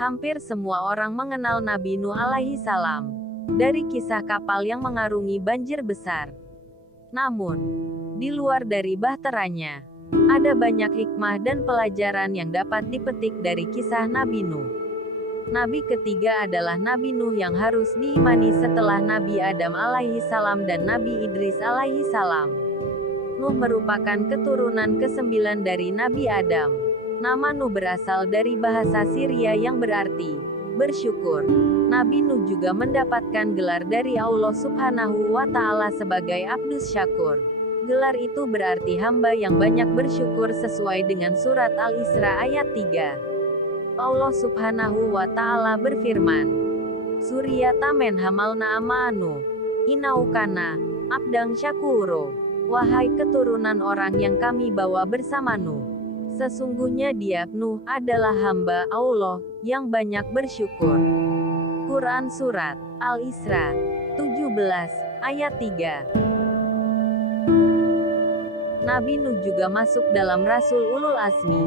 Hampir semua orang mengenal Nabi Nuh alaihi salam dari kisah kapal yang mengarungi banjir besar. Namun, di luar dari bahteranya, ada banyak hikmah dan pelajaran yang dapat dipetik dari kisah Nabi Nuh. Nabi ketiga adalah Nabi Nuh yang harus diimani setelah Nabi Adam alaihi salam dan Nabi Idris alaihi salam. Nuh merupakan keturunan ke-9 dari Nabi Adam. Nama Nuh berasal dari bahasa Syria yang berarti bersyukur. Nabi Nuh juga mendapatkan gelar dari Allah Subhanahu wa Ta'ala sebagai Abdus Syakur. Gelar itu berarti hamba yang banyak bersyukur sesuai dengan surat Al-Isra ayat 3. Allah Subhanahu wa Ta'ala berfirman, Suryata men hamalna amanu, inaukana, abdang syakuro. Wahai keturunan orang yang kami bawa bersama Nuh. Sesungguhnya dia, Nuh, adalah hamba Allah, yang banyak bersyukur. Quran Surat Al-Isra 17, ayat 3. Nabi Nuh juga masuk dalam Rasul Ulul Azmi,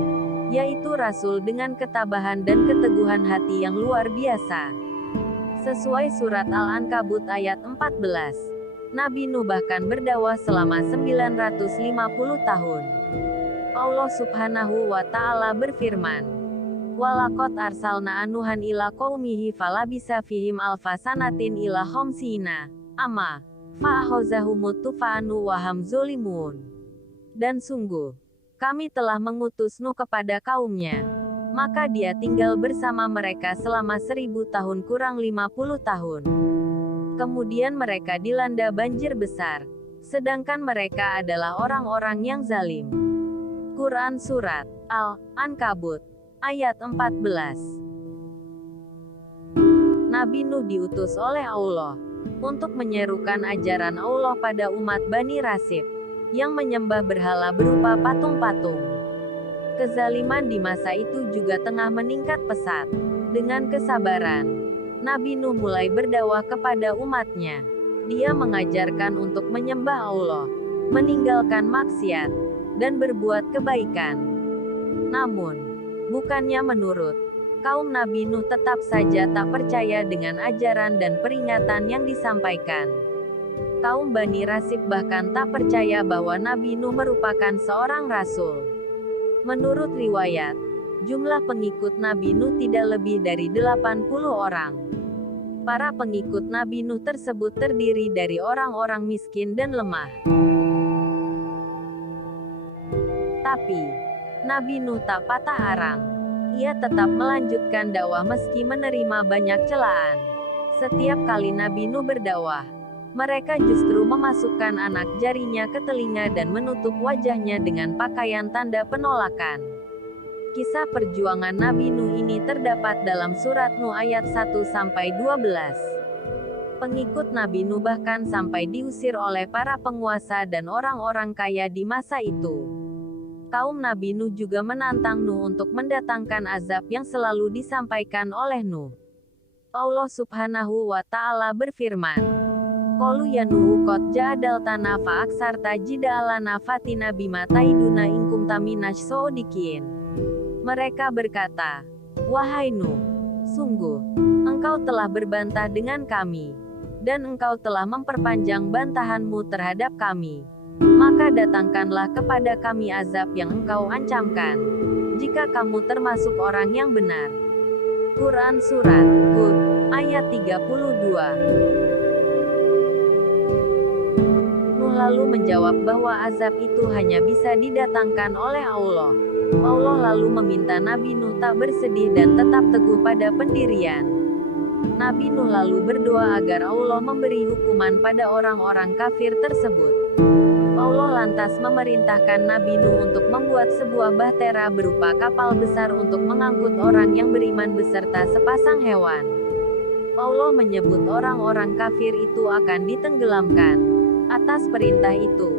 yaitu Rasul dengan ketabahan dan keteguhan hati yang luar biasa. Sesuai surat Al-Ankabut ayat 14. Nabi Nuh bahkan berdakwah selama 950 tahun. Allah Subhanahu wa Ta'ala berfirman, Walaqad arsalna Nuhan ila qaumihi falabisa fihim alfasanatin ila khamsina amma fa'akhazahumut tufanu wa hum zulimun. Dan sungguh, kami telah mengutus Nuh kepada kaumnya, maka dia tinggal bersama mereka selama 1000 tahun kurang 50 tahun. Kemudian mereka dilanda banjir besar, sedangkan mereka adalah orang-orang yang zalim. Quran Surat Al-Ankabut ayat 14. Nabi Nuh diutus oleh Allah untuk menyerukan ajaran Allah pada umat Bani Rasib yang menyembah berhala berupa patung-patung. Kezaliman di masa itu juga tengah meningkat pesat. Dengan kesabaran, Nabi Nuh mulai berdakwah kepada umatnya. Dia mengajarkan untuk menyembah Allah, meninggalkan maksiat, dan berbuat kebaikan. Namun, bukannya menurut kaum Nabi Nuh tetap saja tak percaya dengan ajaran dan peringatan yang disampaikan. Kaum Bani Rasib bahkan tak percaya bahwa Nabi Nuh merupakan seorang rasul. Menurut riwayat, jumlah pengikut Nabi Nuh tidak lebih dari 80 orang. Para pengikut Nabi Nuh tersebut terdiri dari orang-orang miskin dan lemah. Tapi, Nabi Nuh tak patah arang. Ia tetap melanjutkan dakwah meski menerima banyak celaan. Setiap kali Nabi Nuh berdakwah, mereka justru memasukkan anak jarinya ke telinga dan menutup wajahnya dengan pakaian tanda penolakan. Kisah perjuangan Nabi Nuh ini terdapat dalam surat Nuh ayat 1-12. Pengikut Nabi Nuh bahkan sampai diusir oleh para penguasa dan orang-orang kaya di masa itu. Kaum Nabi Nuh juga menantang Nuh untuk mendatangkan azab yang selalu disampaikan oleh Nuh. Allah Subhanahu wa Ta'ala berfirman, Qalu ya Nuh qad ja'adaltana fa aksarta jidalana fatina bima taiduna in kunta minasy shodiqin. Mereka berkata, Wahai Nuh, sungguh, engkau telah berbantah dengan kami, dan engkau telah memperpanjang bantahanmu terhadap kami. Maka datangkanlah kepada kami azab yang engkau ancamkan, jika kamu termasuk orang yang benar. Quran Surat Hud ayat 32. Nuh lalu menjawab bahwa azab itu hanya bisa didatangkan oleh Allah. Allah lalu meminta Nabi Nuh tak bersedih dan tetap teguh pada pendirian. Nabi Nuh lalu berdoa agar Allah memberi hukuman pada orang-orang kafir tersebut. Allah lantas memerintahkan Nabi Nuh untuk membuat sebuah bahtera berupa kapal besar untuk mengangkut orang yang beriman beserta sepasang hewan. Allah menyebut orang-orang kafir itu akan ditenggelamkan. Atas perintah itu,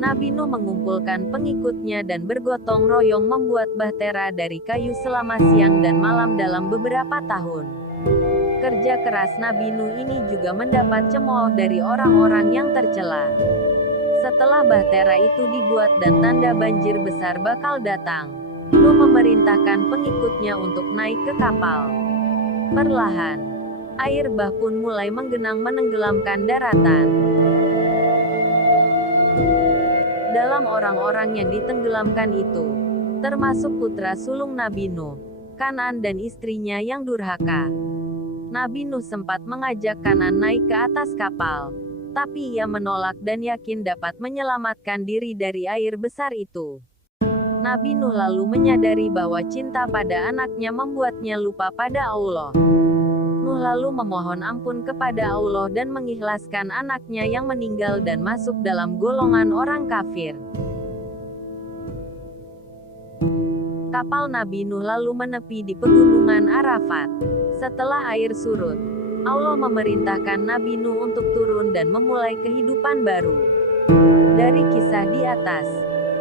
Nabi Nuh mengumpulkan pengikutnya dan bergotong royong membuat bahtera dari kayu selama siang dan malam dalam beberapa tahun. Kerja keras Nabi Nuh ini juga mendapat cemooh dari orang-orang yang tercela. Setelah bahtera itu dibuat dan tanda banjir besar bakal datang, Nuh memerintahkan pengikutnya untuk naik ke kapal. Perlahan, air bah pun mulai menggenang menenggelamkan daratan. Dalam orang-orang yang ditenggelamkan itu, termasuk putra sulung Nabi Nuh, Kanan dan istrinya yang durhaka. Nabi Nuh sempat mengajak Kanan naik ke atas kapal, tapi ia menolak dan yakin dapat menyelamatkan diri dari air besar itu. Nabi Nuh lalu menyadari bahwa cinta pada anaknya membuatnya lupa pada Allah. Nuh lalu memohon ampun kepada Allah dan mengikhlaskan anaknya yang meninggal dan masuk dalam golongan orang kafir. Kapal Nabi Nuh lalu menepi di pegunungan Arafat. Setelah air surut, Allah memerintahkan Nabi Nuh untuk turun dan memulai kehidupan baru. Dari kisah di atas,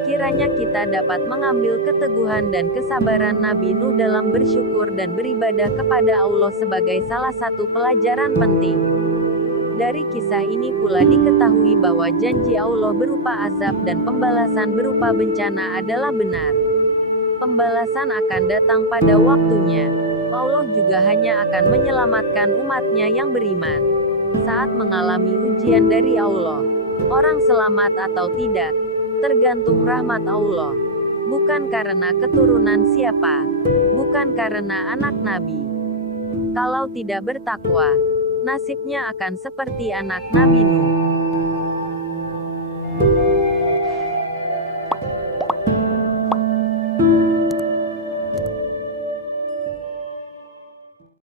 kiranya kita dapat mengambil keteguhan dan kesabaran Nabi Nuh dalam bersyukur dan beribadah kepada Allah sebagai salah satu pelajaran penting. Dari kisah ini pula diketahui bahwa janji Allah berupa azab dan pembalasan berupa bencana adalah benar. Pembalasan akan datang pada waktunya. Allah juga hanya akan menyelamatkan umatnya yang beriman. Saat mengalami ujian dari Allah, orang selamat atau tidak, tergantung rahmat Allah. Bukan karena keturunan siapa, bukan karena anak Nabi. Kalau tidak bertakwa, nasibnya akan seperti anak Nabi Nuh.